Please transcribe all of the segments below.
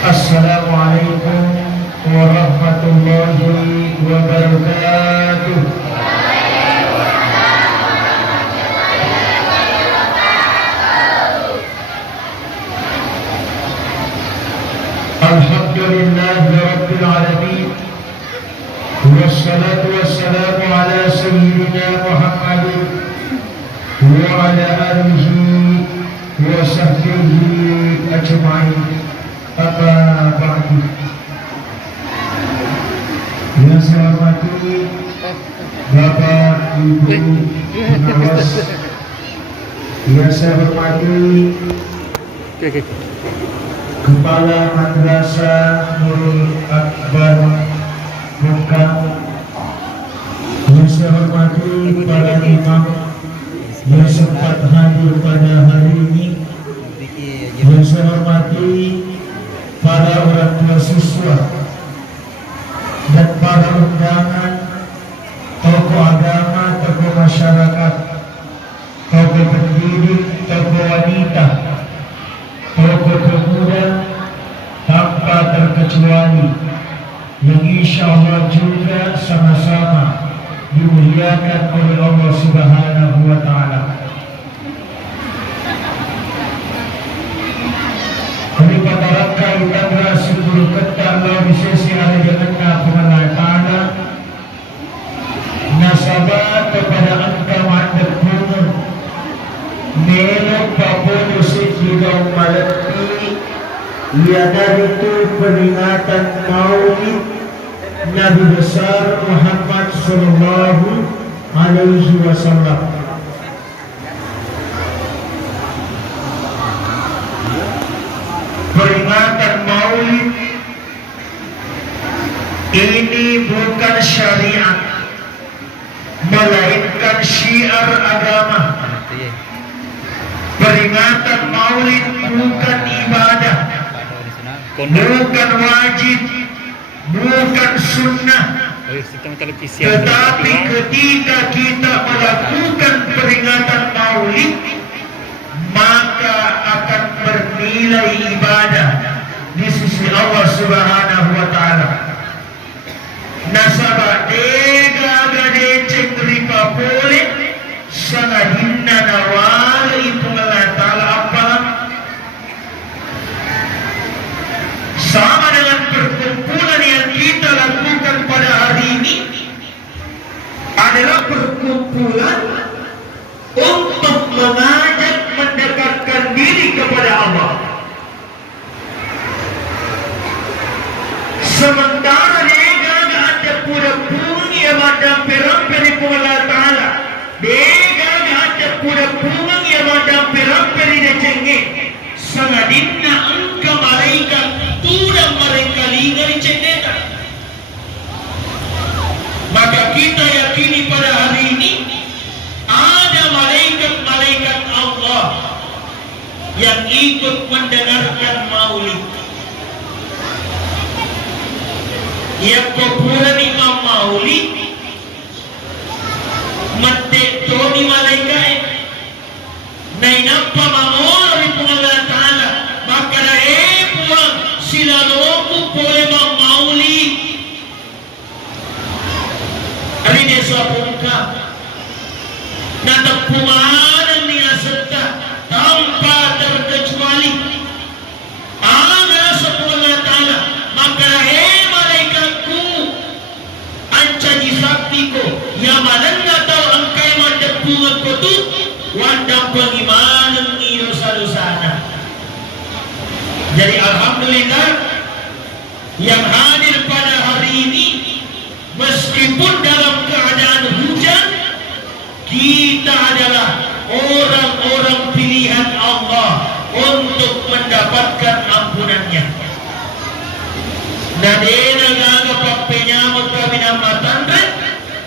Assalamualaikum warahmatullahi wabarakatuh. Alhamdulillahi rabbil alamin. Wassalatu wassalamu ala sayyidina Muhammadin wa ala alihi wa sahbihi ajma'in. Apa ba'du. Yang saya hormati Bapak Ibu pengawas, yang saya hormati Kepala Madrasah Nurul Akbar Mekah, yang saya hormati para imam yang sempat hadir pada hari ini, yang saya hormati para orang tua siswa dan para undangan, tokoh agama, tokoh masyarakat, tokoh pendidik, tokoh wanita, tokoh pemuda, tanpa terkecuali, yang insya Allah juga sama-sama dimuliakan oleh Allah Subhanahu wa Ta'ala. Kami patarangkai tanggal 10 ketar lawan sesi ada dengan pengenalan nasabah kepada angka mandat punur melok papono sejidau malaki liadar itu peringatan maulid Nabi besar Muhammad Sallallahu Alaihi Wasallam. Peringatan maulid ini bukan syariat, melainkan syiar agama. Peringatan maulid bukan ibadah, bukan wajib, bukan sunnah. Tetapi ketika kita melakukan peringatan maulid, maka akan bernilai ibadah di sisi Allah Subhanahu wa Ta'ala. Nasabah dega gade cengripa boleh sangadinna nawala itu Ta'ala apa sama dengan perkumpulan yang kita lakukan pada hari ini adalah perkumpulan untuk mengajak mendekatkan diri kepada Allah. Sementara dia ada pura-pura yang ada perampai Allah Ta'ala, dia ada pura-pura yang ada perampai dia cengeng sangadinna engkau malaikat tudang mereka lingai cengeng. Maka kita yakini pada hari ini ada malaikat-malaikat Allah yang ikut mendengarkan maulid. Yang populer imam maulid mentetoni malaikat nainapa mamor itu Allah Ta'ala, maka pulang sila loku boleh maulid hari ini suapungka natap pumanan ni aserta tanpa terkecuali ada sepuluh Ta'ala, maka malaikatku ancaji saktiko yang mana tahu angkai mandat bunga kotu wandang pengimanan ni dosa-dosana. Jadi alhamdulillah yang hadir pada hari ini meskipun dalam keadaan hujan, kita adalah orang-orang pilihan Allah untuk mendapatkan ampunannya. Nah, dena gaga papenya kami nama tandre,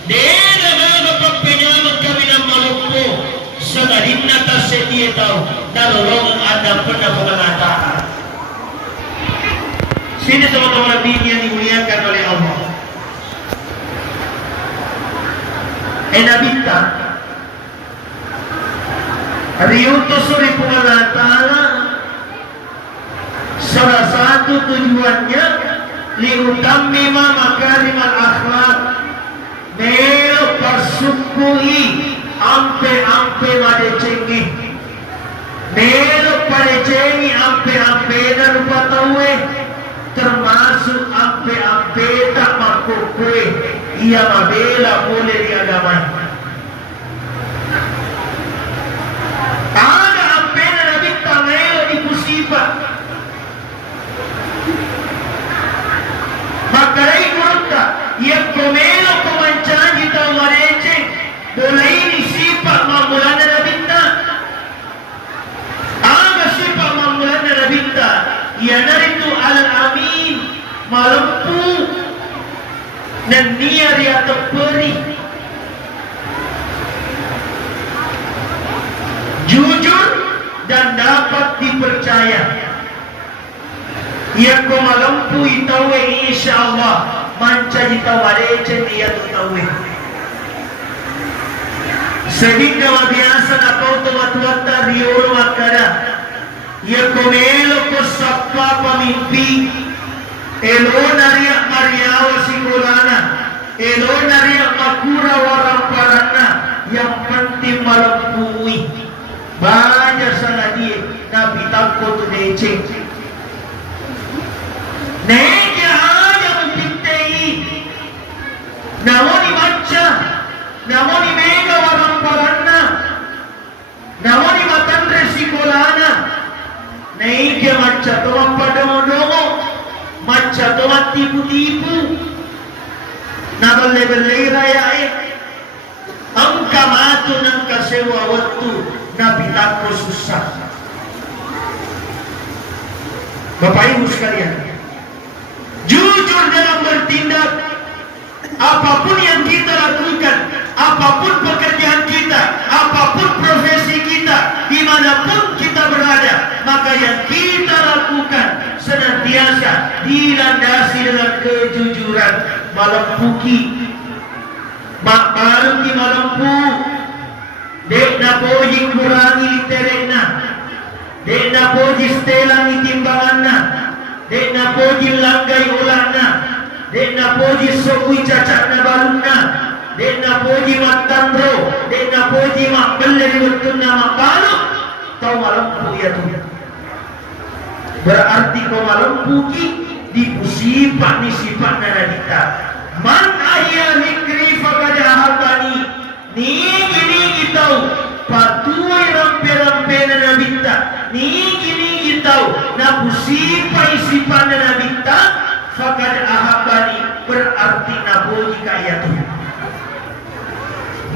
dena gaga papenya kami nama lupo. Segadinna tersedia tahu, dalolong ada pernah pengatakan. Sini teman-teman bini yang dimuliakan oleh Allah. Enabita diutus oleh Allah Ta'ala Salah satu tujuannya liutammima makarimal akhlak, melo pasukui ampe-ampe madecengi, melo padecengi ampe-ampe dan patawe, termasuk ampe-ampe tak makukue, ia mabela boleh diadamai. Ada ampe na nabi tangelo di musibah. Makarai kurta yang komelo kumancan kita mareceng boleh ini sifat mamulana nabinta. Aga sifat mamulana nabinta ia naritu al-amin malempu dan niar ya teperi, jujur dan dapat dipercaya. Ia ko malampu itawe insyaallah manca ditawarecen ia tutawe. Sehingga biasa na pautu-wata riolo makara. Ia ko melo ko sappa pamimpi. Elo nariya mariawa sigurana. Elo nariya makura waramparana. Yang penting malampui. Banyak salah dia nabi takut tu deceng. Neja aja mencintai, namun baca, namun mega warang parana, namun matan resikolana, neja maca tuan pada modomo, maca tuan tipu-tipu, nabal lebelai raya angka matu nang kasewa waktu nabi takut susah. Bapak Ibu sekalian, jujur dalam bertindak, apapun yang kita lakukan, apapun pekerjaan kita, apapun profesi kita, dimanapun kita berada, maka yang kita lakukan senantiasa dilandasi dengan kejujuran. Malempuki, malam di malempu, dek napoji kurangi literena, dek napoji stelangi timbanganna, dek napoji langgai ulana, dek napoji sokui cacat na baluna, dek napoji matandro, dek napoji makbeleri betul nama balu, tau malempu ya tu. Berarti kau malempu ki dipusifat ni sifat nana kita. Man ayah nikri fakada habani, nigi tau patuai rampe-rampe nana kita, nigi tau na pusipai sifat nana kita, fakada ahabani berarti naboji kaya tu.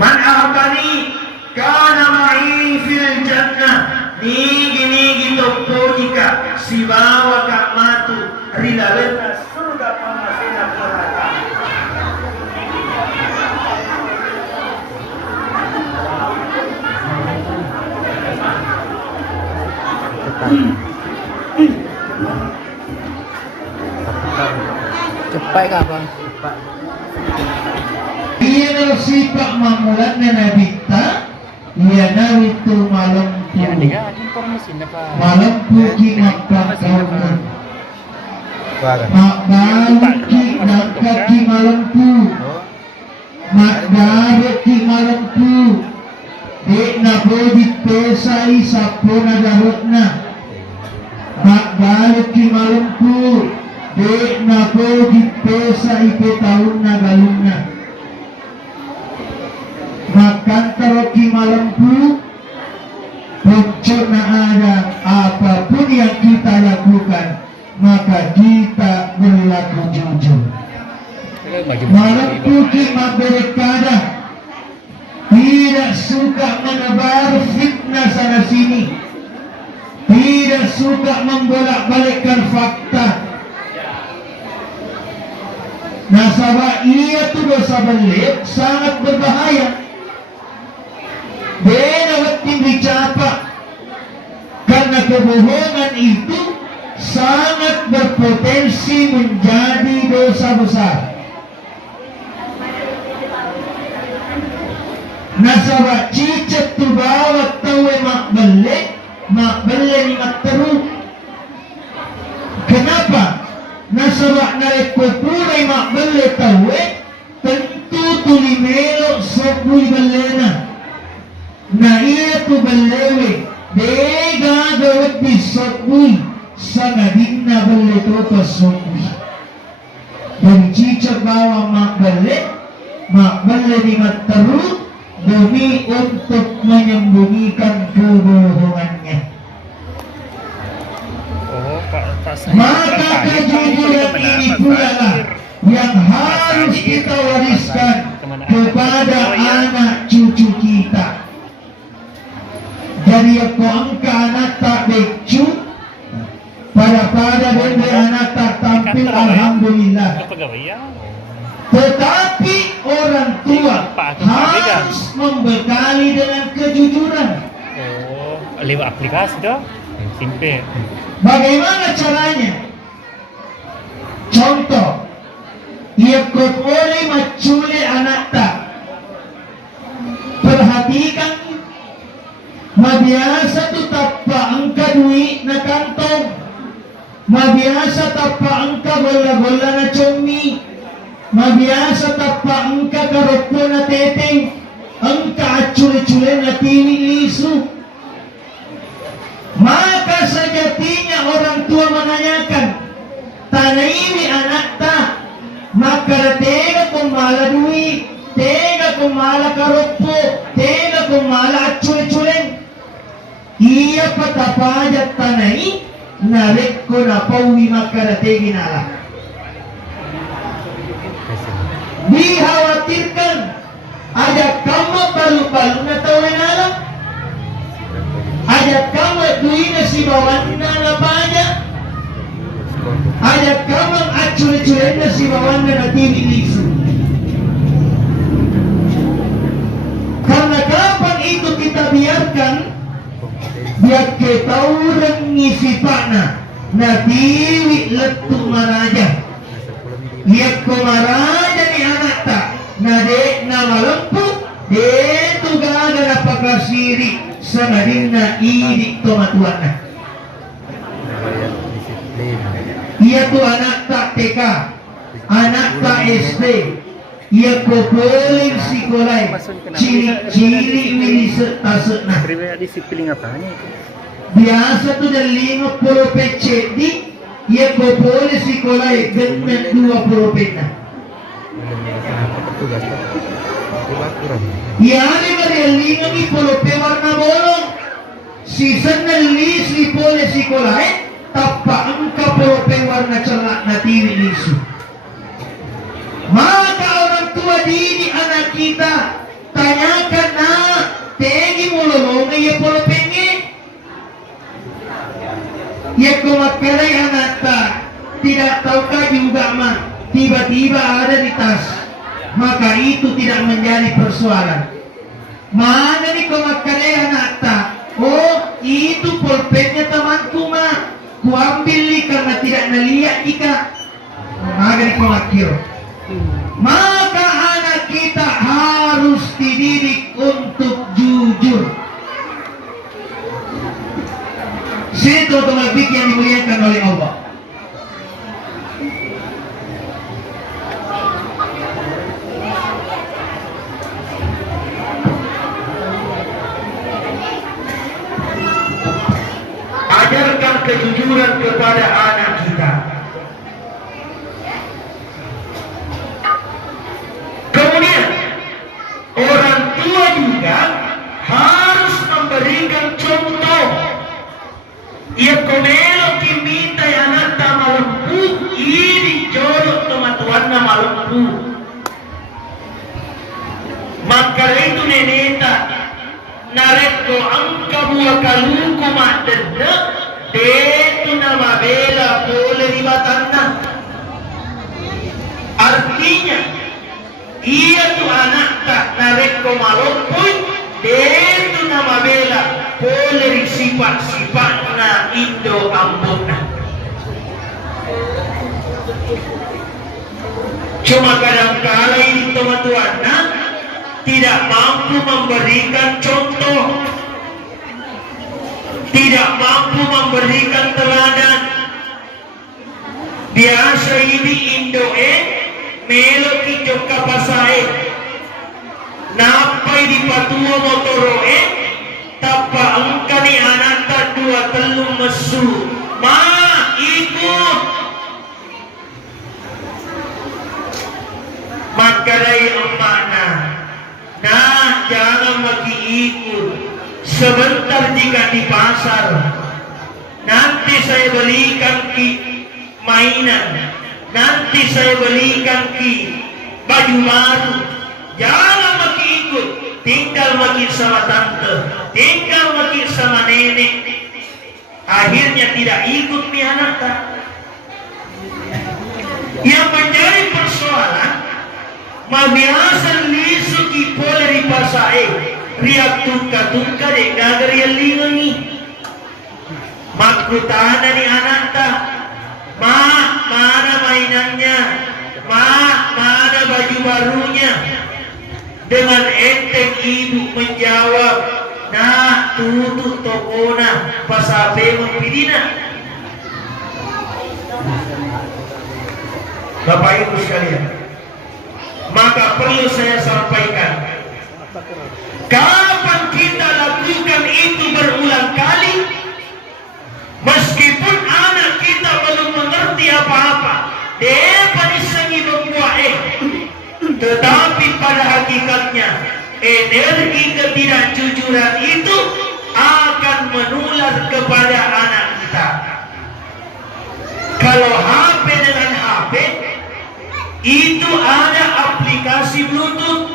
Man ahabani kana ma'i fil jannah, nigi tau jika sibawa kak matu ridalena surga pamasena neraka. Cepat kah bang? Cepat. Ia adalah sifat mamulat Nabita. Ia nawitu malam Ya, dia informasi apa? malam puji makan kaunan. Mak baluki dan kaki malam pu. Mak baluki malam pu. Dek nabodi pesai sapona garutna. Mak baluki malam pu. Dek nabodi pesai petahunna galunna. Makan taroki malam pu. Puncurna ada apapun yang kita lakukan, maka kita berlaku jujur. Malam putih berkada, tidak suka menebar fitnah sana sini, tidak suka membolak-balikkan fakta. Nasabah ia tu dosa belit sangat berbahaya. Beda tim dicapa karena kebohongan itu sangat berpotensi menjadi dosa besar. Nasabah cicet tu bawa tawe mak bele ni mak teru Kenapa? Nasabak na ikupuray makbali tawe, tentu tuli melok sopuy balena. Na iya tu balewe, dega gawat di sopuy, sa naging na bali toto sopuy. Dan cicak bawa makbali di mataru, demi untuk menyembunyikan kebohongannya. Maka kejujuran ini pula lah yang harus kita wariskan kepada anak cucu kita. Jadi ako angka anak tak becu, pada benda anak tak tampil, alhamdulillah. Tetapi orang tua harus membekali dengan kejujuran. Oh, lewat aplikasi dah? Simple. Bagaimana caranya? Contoh, ia boleh menculik anak tak. Perhatikan, mabiasa tu tapa angka duit na kantong, mabiasa tapa angka bola-bola na comi, mabiasa tapa angka karopo na teteng, angka acule-cule na tini lisu. Maka sejatinya orang tua menanyakan, tanah ini anak tak, maka tega kumala duit, tega kumala karopo, tega kumala acule-culen. Iya patapajat tanah ini, narik ko na pawi maka tegi nala. Dikhawatirkan, ada kamu balu-balu na tawin alam. Ajak kamu duina si bawan na panja. Ajak kamu acure-curen na si bawan na tini lisu. Karena kapan itu kita biarkan, biar kita orang ngisi pakna na tiwi letu maraja. Lihat ko maraja ni anak tak, na dek na malempuk, dek tu gada na pagkasiri. Sama dinna ini tomatuana. Ia tu anak tak TK, anak tak SD. Ia kopoling sekolah, cili milis tasna. Disiplin apanya itu? Biasa tu dari 50 PC di, ia kopoling sekolah dengan 20 pena. Yani Maria mi polope warna bolong, season na lisli pole sikolahe, tappa angka polope warna celak na tiri lisu. Maka orang tua dini anak kita tanyakan na tegi mulolong ya polope nge, ya kumatkaray anak tak, tidak tahukah juga mah tiba-tiba ada di tas. Maka itu tidak menjadi persoalan. Mana nih komakare anak tak? Oh, itu pulpennya temanku mah. Ku ambil nih karena tidak nelihat jika. Maka nih komakir. Maka anak kita harus dididik untuk jujur. Situ otomatik yang dimuliakan oleh Allah. Ajarkan kejujuran kepada anak kita. Kemudian orang tua juga harus memberikan contoh. Ia komelo kimita anak tak malempu, ini jodoh teman-teman malempu. Maka itu neneta nareko angka buah kaluku matenda detu nama bela pole ribatanna. Artinya ia tu anak tak nareko malopun detu nama bela pole sifat-sifat na Indo Ambona. Cuma kadang-kala ini teman-teman tidak mampu memberikan contoh, tidak mampu memberikan teladan. biasa ini Indoe meloki joka pasae napai di patua motoroe tapa angkani ananta dua telung mesu ma ikut makarai emana nah jangan lagi ikut sebentar jika di pasar nanti saya belikan ki mainan, nanti saya belikan ki baju baru. Jangan makin ikut, tinggal makin sama tante, tinggal makin sama nenek. Akhirnya tidak ikut nih anak. Yang menjadi persoalan, mabiasa lisu ki pola di pasae, riak tungka dek gagar yang lingangi. Makutana nih anak tak. Mana mainannya? Mana baju barunya? Dengan enteng ibu menjawab, nah tutup tokona pasabe mempidina. Bapak Ibu sekalian, maka perlu saya sampaikan, kapan kita lakukan itu berulang kali, meskipun anak kita belum mengerti apa-apa, dia panisangi berbuah tetapi pada hakikatnya energi ketidakjujuran itu akan menular kepada anak kita. Kalau HP dengan HP itu ada aplikasi Bluetooth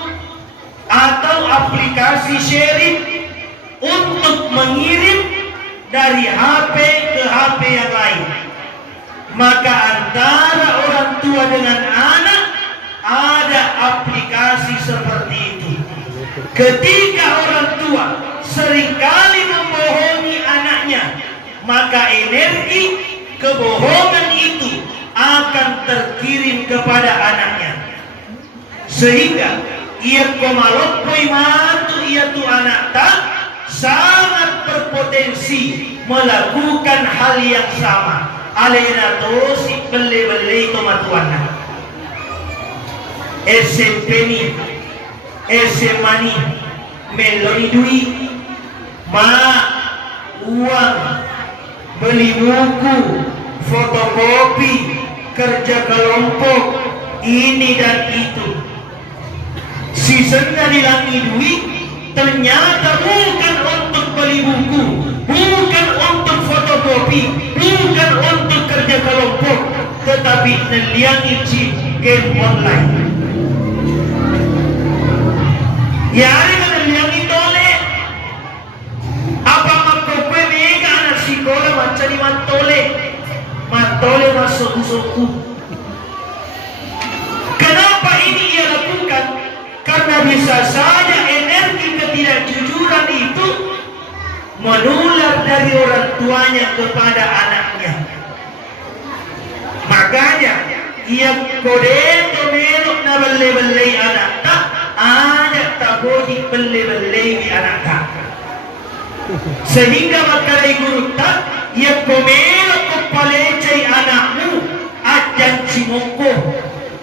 atau aplikasi sharing untuk mengirim dari HP ke HP yang lain, maka antara orang tua dengan anak ada aplikasi seperti itu. Ketika orang tua seringkali membohongi anaknya, maka energi kebohongan itu akan terkirim kepada anaknya, sehingga ia komalopoi mantu ia tu anak tak sangat berpotensi melakukan hal yang sama. Alena tosi bele-bele itu matuana. SMP ni, SMA ni, meloni duit, uang, beli buku, fotokopi, kerja kelompok, ini dan itu. Sisanya dilangi duit, ternyata bukan untuk beli buku, bukan untuk fotokopi, bukan untuk kerja kelompok, tetapi neliangi game online. Ya ada neliangi tole. Apa makokwe mega anak sekolah macam ni mantole masuk suku. Kenapa ini ia lakukan? Karena bisa saja energi ketidakjujuran itu menular dari orang tuanya kepada anaknya. Makanya ia kode melok na bele-bele anak tak ada tabodi bele-bele anak tak. Sehingga makalai guru tak ia komelok kepalecai anakmu ajan cimongko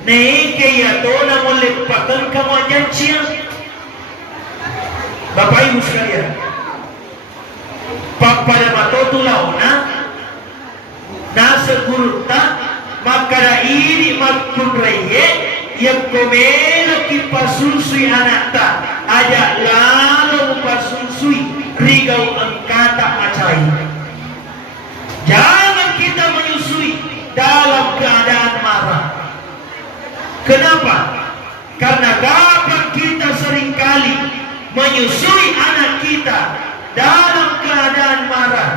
neke ya dona molepakan kamu ajan cia. Bapak Ibu sekalian, pada matotu launa nasa guru tak makara ini makun reye yang komelo kipasusui anak tak ajak lalu pasusui rigau engkata macai. Jangan kita menyusui dalam keadaan marah. Kenapa? Karena kapan kita seringkali menyusui anak kita dalam keadaan marah,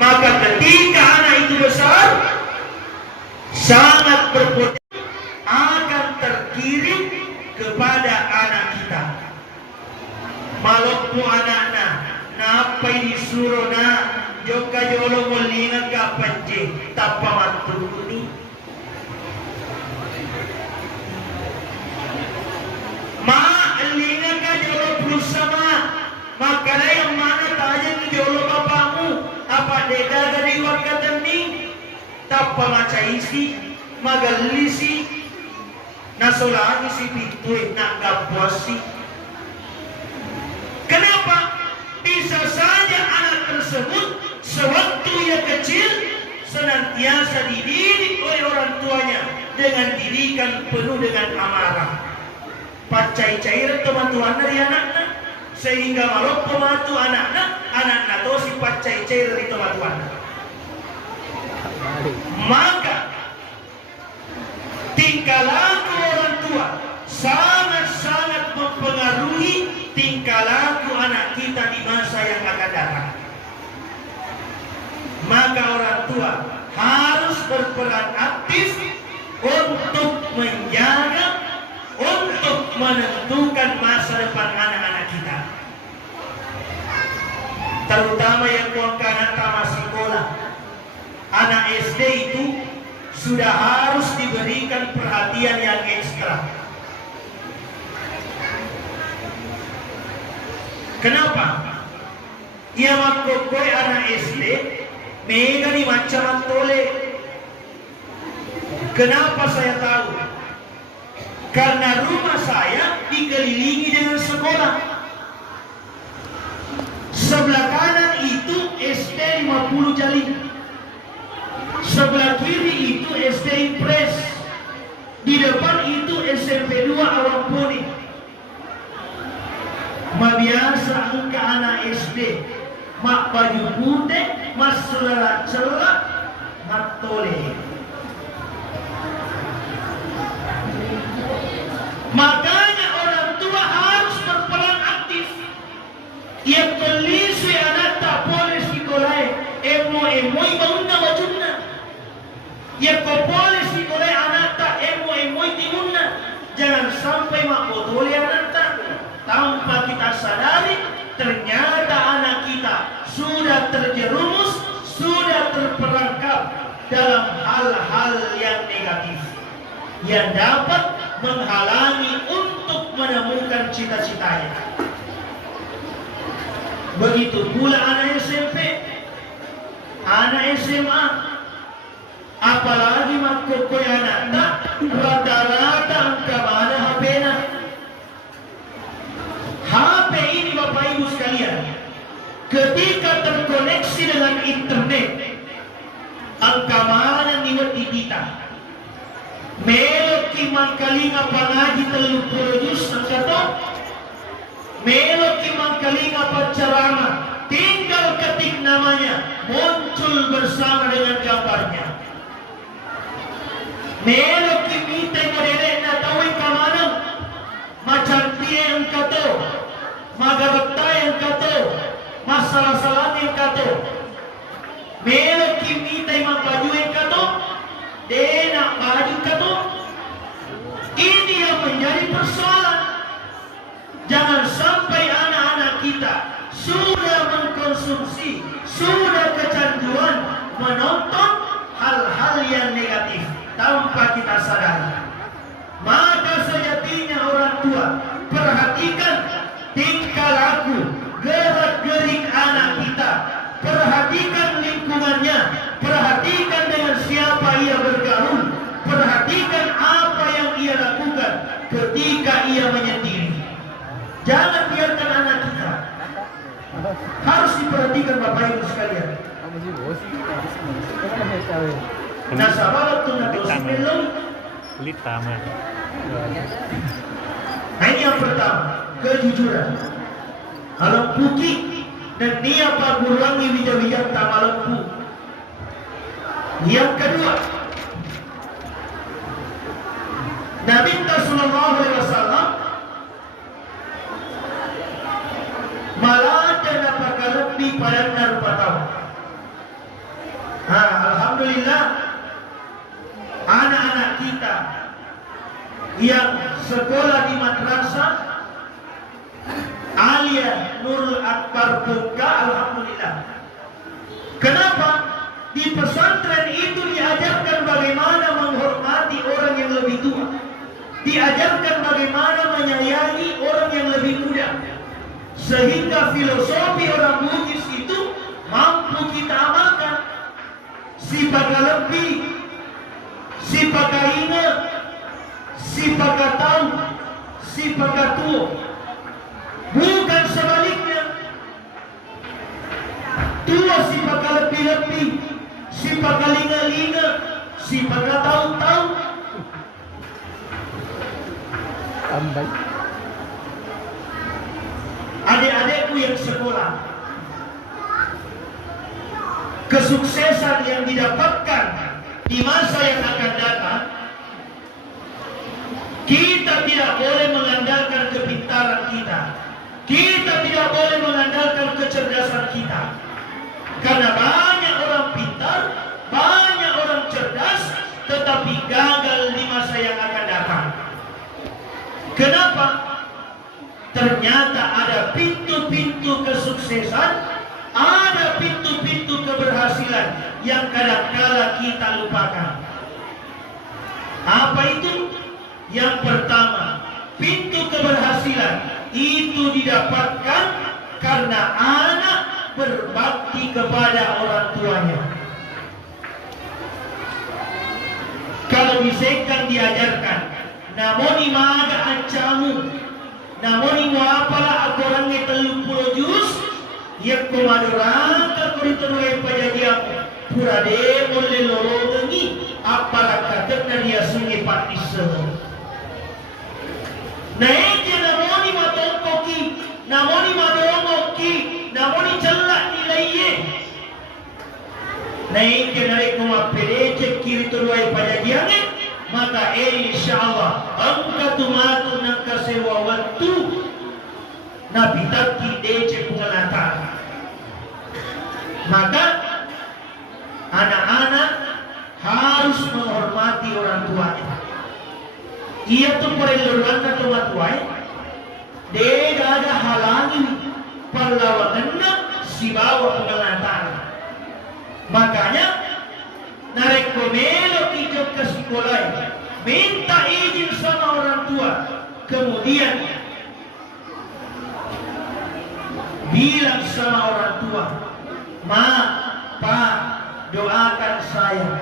maka ketika anak itu besar sangat berpotensi akan terkirim kepada anak kita. Malokmu anakna napai disuruh na joka jolo molinga kapanje tapa matuni. Ma linga ka jolo bersama maka yang mana tajan jolo bapamu apa deda dari wakatan ni tapa maca isi magalisi, nasolani si pintuin, nagapuasi. Kenapa? Bisa saja anak tersebut sewaktu ia kecil senantiasa dididik oleh orang tuanya dengan didikan penuh dengan amarah. Pacai cair teman-teman dari anaknya sehingga malu pematu anaknya to si pacai cair dari teman-teman. Maka tingkah laku orang tua sangat-sangat mempengaruhi tingkah laku anak kita di masa yang akan datang. Maka orang tua harus berperan aktif untuk menjaga, untuk menentukan masa depan anak-anak kita. Terutama yang kanak tamat sekolah. Anak SD itu sudah harus diberikan perhatian yang ekstra. Kenapa? Ia makokoi anak SD mega di macam tole. Kenapa saya tahu? Karena rumah saya dikelilingi dengan sekolah. Sebelah kanan itu SD 50 Jalin. Sebelah kiri itu SD Impres. Di depan itu SMP 2 Awang Poni. Biasa engka anak SD mak baju putih, mas celak, mak tole. Makanya orang tua harus berperan aktif. Ia pelisi anak tak boleh sekolah, emo bangunna bajunna. Ia boleh sekolah anak tak emo timunna. Jangan sampai mak botol anak tak. Tanpa kita sadari, ternyata anak kita sudah terjerumus, sudah terperangkap dalam hal-hal yang negatif yang dapat menghalangi untuk menemukan cita-citanya. Begitu pula anak SMP, anak SMA, apalagi makokoi anak tak rata-rata angka mana HP-nya. HP ini Bapak Ibu sekalian, ketika terkoneksi dengan internet, angka mana niwati kita. Melok kiman kalinga pangaji telu projus angka to. Melok kiman kalinga pacarama, tinggal ketik namanya, muncul bersama dengan gambarnya. Melok kimite modele na tawin kamana, macam dia angka to. Magabatay ang kato, masalah-salah ang kato. Melok kimitay mabaju ang kato, dena baju kato. Ini yang menjadi persoalan. Jangan sampai anak-anak kita sudah mengkonsumsi, sudah kecanduan menonton hal-hal yang negatif tanpa kita sadari. Maka sejatinya orang tua perhatikan tingkah laku, gerak-gerik anak kita. Perhatikan lingkungannya, perhatikan dengan siapa ia bergaul, perhatikan apa yang ia lakukan ketika ia menyendiri. Jangan biarkan anak kita. Harus diperhatikan Bapak Ibu sekalian. Nah, sahabat tuh nadosi belum. Litama. Nah, ini yang pertama, kejujuran. Alam puki dan niat pagurangi wija-wija tamalampu. Yang kedua, Nabi Sallallahu Alaihi Wasallam malah dan apakah lebih pada narupatau. Alhamdulillah, anak-anak kita yang sekolah di madrasah Alia Nurul Akbar Buka, alhamdulillah. Kenapa? Di pesantren itu diajarkan bagaimana menghormati orang yang lebih tua, diajarkan bagaimana menyayangi orang yang lebih muda, sehingga filosofi orang Bugis itu mampu kita amalkan. Si si pagkahinga, si pagkataw, si pagkatuo. Bukan sebaliknya. Tua si pagkalapi-lapi, si pagkalinga-linga, si pagkataw-taw. Ambay. Adik-adikku yang sekolah, kesuksesan yang didapatkan di masa yang akan datang, kita tidak boleh mengandalkan kepintaran kita. Kita tidak boleh mengandalkan kecerdasan kita. Karena banyak orang pintar, banyak orang cerdas, tetapi gagal di masa yang akan datang. Kenapa? Ternyata ada pintu-pintu kesuksesan, ada pintu-pintu keberhasilan yang kadang-kala kita lupakan. Apa itu? Yang pertama, pintu keberhasilan itu didapatkan karena anak berbakti kepada orang tuanya. Kalau disekang diajarkan, namoni maga ancamu, namoni muapala aku orangnya 30 juz, yang kumadurangkan kuritunuai pajadiamu, purade mulai lorogengi, apalah kata dia sungai patisa. Naiknya namoni matongkoki, namoni madongoki, namoni celak nilaiye. Naiknya narik kumapelece kiri turuai pajadiannya, maka insyaallah angka tumatu nang kasewa waktu nabi taki dece pengalatan. Maka anak-anak harus menghormati orang tuanya. Ia tuh perluan kata matuai, dia ada halangi perlawanan si bawa pengalatan. Makanya narik komelo kijok ke sekolah, minta izin sama orang tua, kemudian bilang sama orang tua, ma, pak, doakan saya,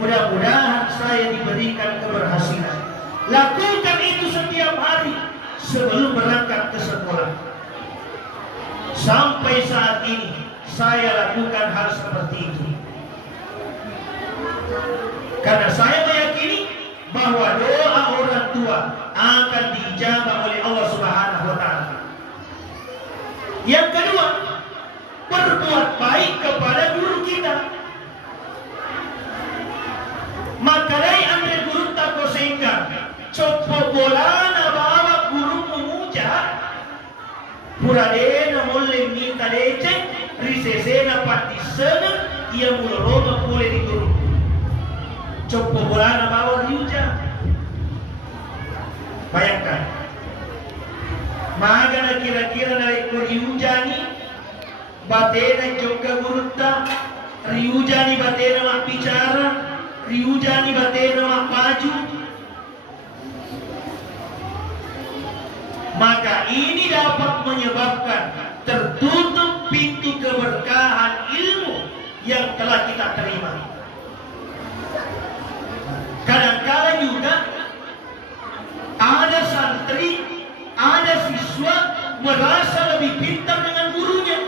mudah-mudahan saya diberikan keberhasilan. Lakukan itu setiap hari sebelum berangkat ke sekolah. Sampai saat ini saya lakukan hal seperti itu. Karena saya meyakini bahwa doa orang tua akan diijabah oleh Allah Subhanahu wa taala. Yang kedua, berbuat baik kepada guru kita. Makarai ambil guru tak kosengka, copo bolana bawa guru memuja, puradena mulai minta leceh, risesena patisena, ia muloroma boleh di guru. Copo bolana bawa riuja. Bayangkan, magana kira-kira dari riuja ni, batena juga guru tak, riuja ni batena mak bicara, riuja ni batena mak maju. Maka ini dapat menyebabkan tertutup pintu keberkahan ilmu yang telah kita terima. Kadang-kadang juga ada santri, ada siswa merasa lebih pintar dengan gurunya,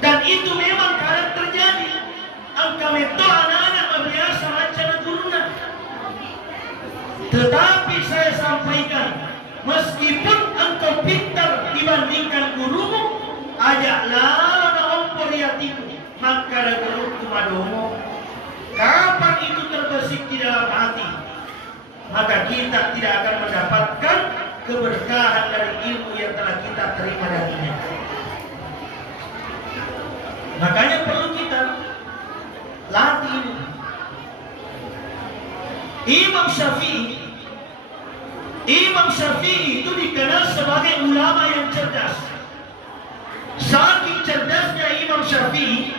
dan itu memang kadang terjadi. Angka meto anak-anak biasa macam gurunya. Tetapi saya sampaikan, meskipun engkau pintar dibandingkan gurumu, ajaklah na ompor yatimu, maka ada guru kumadomo. Kapan itu terbersih di dalam hati, maka kita tidak akan mendapatkan keberkahan dari ilmu yang telah kita terima darinya. Makanya perlu kita latih ini. Imam Syafi'i itu dikenal sebagai ulama yang cerdas. Saking cerdasnya Imam Syafi'i,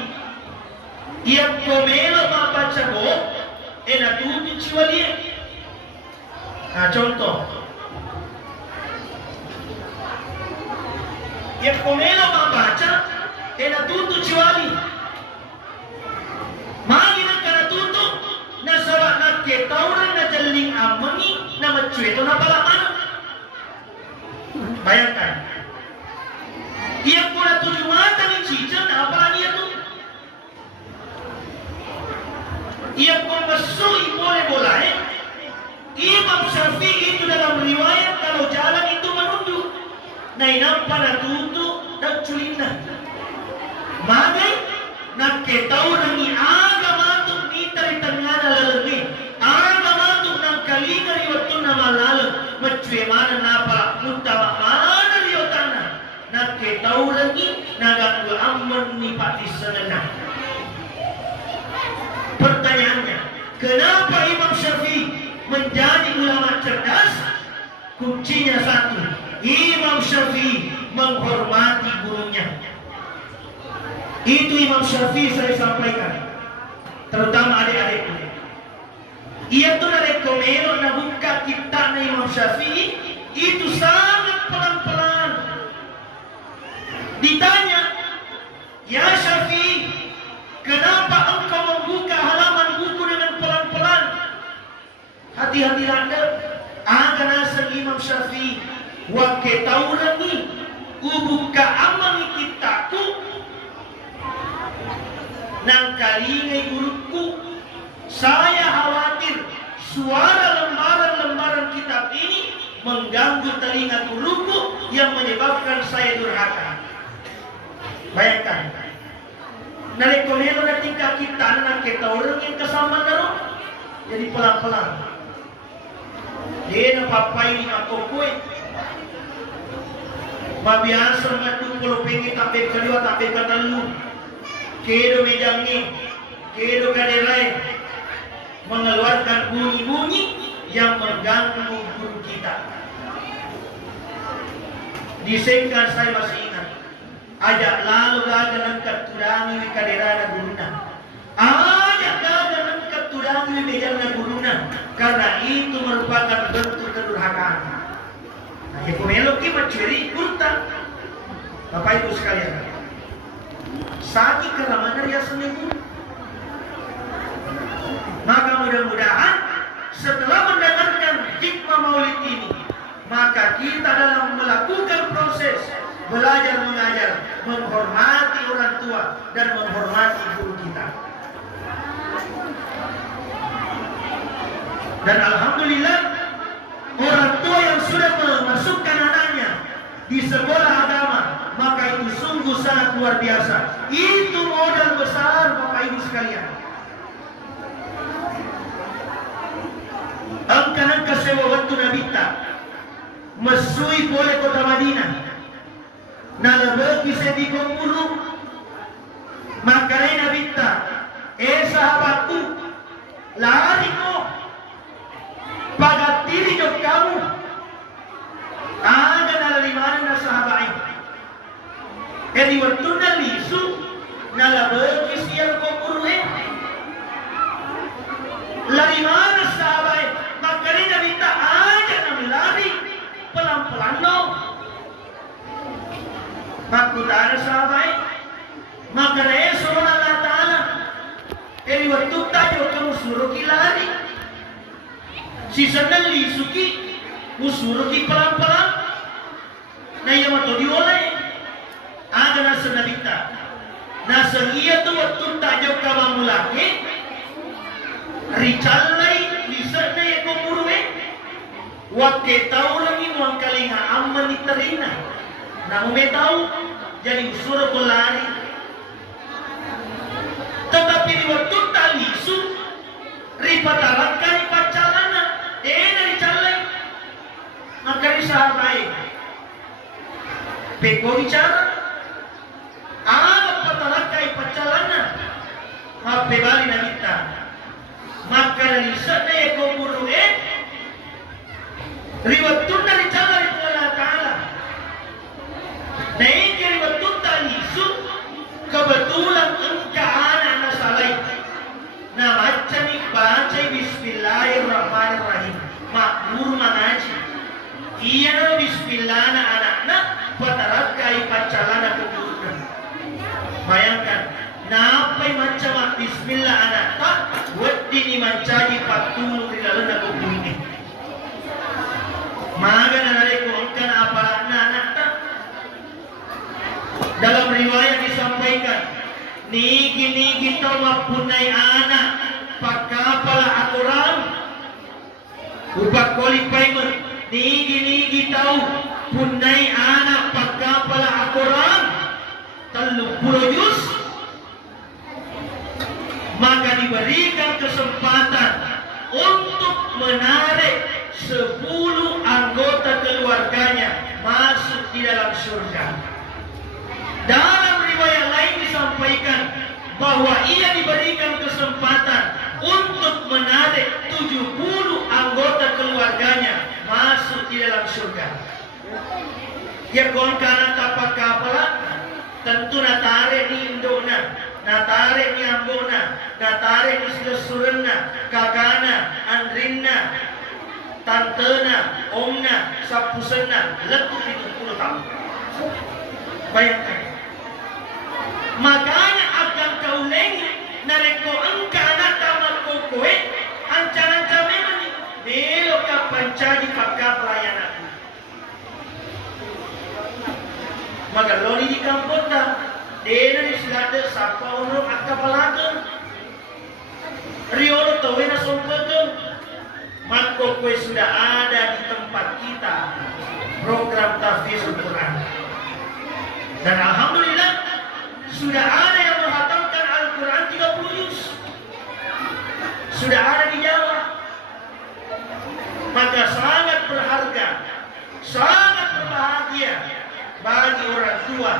ia komelo membaca buku, enak tutup ciwalia. Nah contoh, ia komelo membaca, enak tutup ciwali. Magi nak kena tutup, nasawa nak ketauran na jaling amani na macueto na palaman. Bayangkan. Ia pun na tujuan ni cica na apa niya tu? Ia pun masuk boleh boleh. Imam Syafi'i itu dalam riwayat kalau jalan itu menunduk. Na inampa na tutu dan culina. Magai na ketauran ni agama tu ni tari tengah na lalagi. Agama tu nang kalinga riwatun na malalam. Macue mana na pala mutama mana riwatana. Na ketauran ni nagaku aman ni pati senena. Pertanyaannya, kenapa Imam Syafi'i menjadi ulama cerdas? Kuncinya satu, Imam Syafi'i menghormati gurunya. Itu Imam Syafi'i saya sampaikan, terutama adik-adikku. Ia tuh rekomendo na buka kitab Imam Syafi'i itu sangat pelan-pelan. Ditanya, ya Syafi'i, kenapa engkau membuka halaman buku dengan pelan-pelan? Hati-hati Anda, akan asal Imam Syafi'i wa ketaurani ubuka amani kitabku nang kalingai guruku. Saya khawatir suara lembaran-lembaran kitab ini mengganggu telinga guruku yang menyebabkan saya durhaka. Bayangkan, narekonelo na tingkah kita na ketaurang yang kasama na jadi pelan-pelan. Dia napapai ni ako kue. Mabiasa ngatu kalau pengen tapi kedua tapi katalu. Kedo mejangi, kedo kadelai mengeluarkan bunyi-bunyi yang mengganggu guru kita. Disingkat saya masih ingat. Ajak lalu gaganan keturangi kaderana guruna. Ajak gaganan keturangi mejangi guruna. Karena itu merupakan bentuk kedurhakaan. Nah, ya pemelo kita curi urta. Bapak Ibu sekalian, saki keramanan ya seminggu. Maka mudah-mudahan setelah mendengarkan hikmah maulid ini, maka kita dalam melakukan proses belajar mengajar, menghormati orang tua dan menghormati guru kita. Dan alhamdulillah orang tua yang sudah memasukkan anaknya di sekolah agama, maka itu sungguh sangat luar biasa. Itu modal besar Bapak Ibu sekalian. Angka-angka sewa waktu nabita mesui boleh kota Madinah nalabagi sedi guru makarena nabita sahabatku lari ko pagatiri jok kamu aga nalalimana na sahabai edi waktu nalisu nalabagi siyang guru larimana sahabai makarena nabita aja namilari pelan-pelan no. Makutara sahabai makanya suruh Allah Ta'ala edi waktu tayo kamu suruh kilari si sandali suki musuruki pelan-pelan na iya mato dioleh aga nasa nabita nasa iya tu waktu tayo kamamulaki ricalay bisa na iya kumuruwe wake tau lagi muang kalinga aman itarina na tahu jadi suruh pelari tetapi di waktu talisu ripatalakan ipacalana dari calai maka disahabai peko bicara apa patalakai ipacalana mape bali na kita maka lisa na eko buru riwatun dari calai Allah Ta'ala naikir riwatun talisu kebetulan engka anak nasalai na baca nih baca bismillahirrahmanirrahim makmur mengaji iya na bismillah na anak-anak patarat kai pacalana kuburan bayangkan napa sampai macam bismillah anak tak wedi ni mancaji patulu di dalam aku ini. Maka nanti kuangkan apa anak tak. Dalam riwayat disampaikan, niki tau mapunai anak pakapala aturan upak koli payment niki tau punai anak pakapala aturan 30 juz, maka diberikan kesempatan untuk menarik 10 anggota keluarganya masuk di dalam surga. Dalam riwayat lain disampaikan bahwa ia diberikan kesempatan untuk menarik 70 anggota keluarganya masuk di dalam surga. Ya kon kana tapak kapala tentu natarik di indona, natarik di ambona, natarik di surena, kakana, andrinna, tantena, omna, sapusena, letup itu 10 tahun. Bayangkan. Makanya akan kau lengi nareko engka anak tamat kokoe ancaran memang belok ke pancaji pakar pelayanan. Maka lori di kampung dah dena di selada sapa ono akka palaga riolo tawena sompeke maka kowe sudah ada di tempat kita program tahfizul Quran. Dan alhamdulillah sudah ada yang menghatamkan Al-Quran 30 juz. Sudah ada di Jawa. Maka sangat berharga, sangat berbahagia bagi orang tua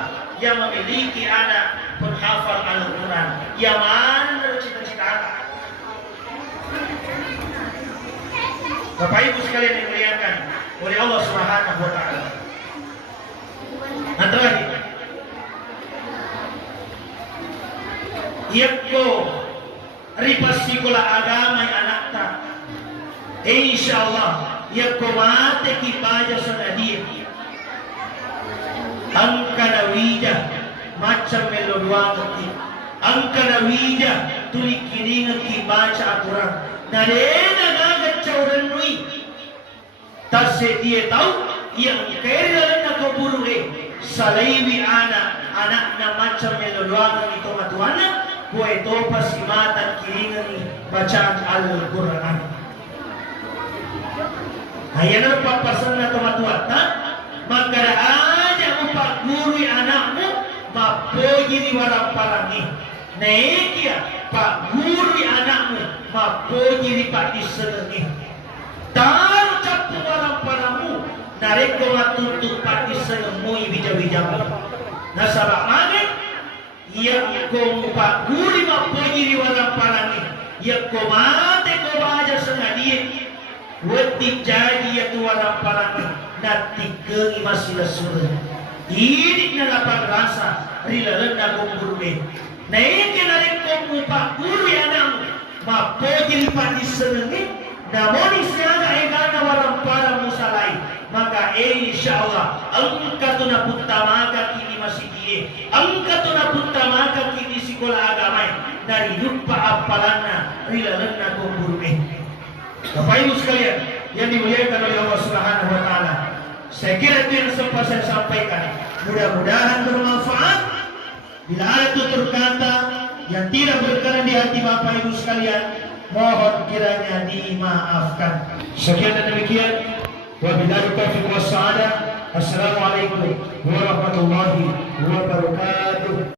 yang memiliki anak penghafal Al-Quran. Yang mana dari cita-cita anak. Bapak Ibu sekalian yang dimuliakan oleh Allah Subhanahu wa taala. Yang terakhir, yakko ripas sekolah agama yang anak tak. Insyaallah yakko mate ki baja sanadia. Angka nawija macam melodwangati. Angka nawija tuli kiringan ki baca Al-Quran. Narena gagat cauran nui. Tasye dia tahu yang kairan nak kuburu salaiwi anak na macam melodwangan ito matuana kung ito pasimatan kiringan ni bacaan Al-Quran. Ayan ang papasan na tumatuat na magkaraanya mo pagurui anakmu mapogi ni warang parangi naikya pagurui anakmu mapogi ni patisenengi taruh capu warang paramu nareko matutup patisenemu ibija-bijamu nasabak manik ia ko paguri mapogi ni warang parangi ia ko mate ko baja sengadie wetik jadi ya warang parangi natikeng imasila surah ini na lapang rasa rilalan na kumburbe naikya nareko mo paguri anakmu mapogi ni patisenengi namun isyaga egana warang para musalai maka insyaallah angka tu na puttamaga kini masih die angka tu na puttamaga kini sekolah agama dari lupa apalanna rilalanna kumburbe. Bapak Ibu sekalian yang dimuliakan oleh Allah Subhanahu wa taala, saya kira itu yang sempat saya sampaikan. Mudah-mudahan bermanfaat. Bila ada tutur kata yang tidak berkenan di hati Bapak Ibu sekalian, mohon kiranya dimaafkan. Sekian dan demikian. Wabillahi taufiq was sa'adah. Assalamualaikum warahmatullahi wabarakatuh.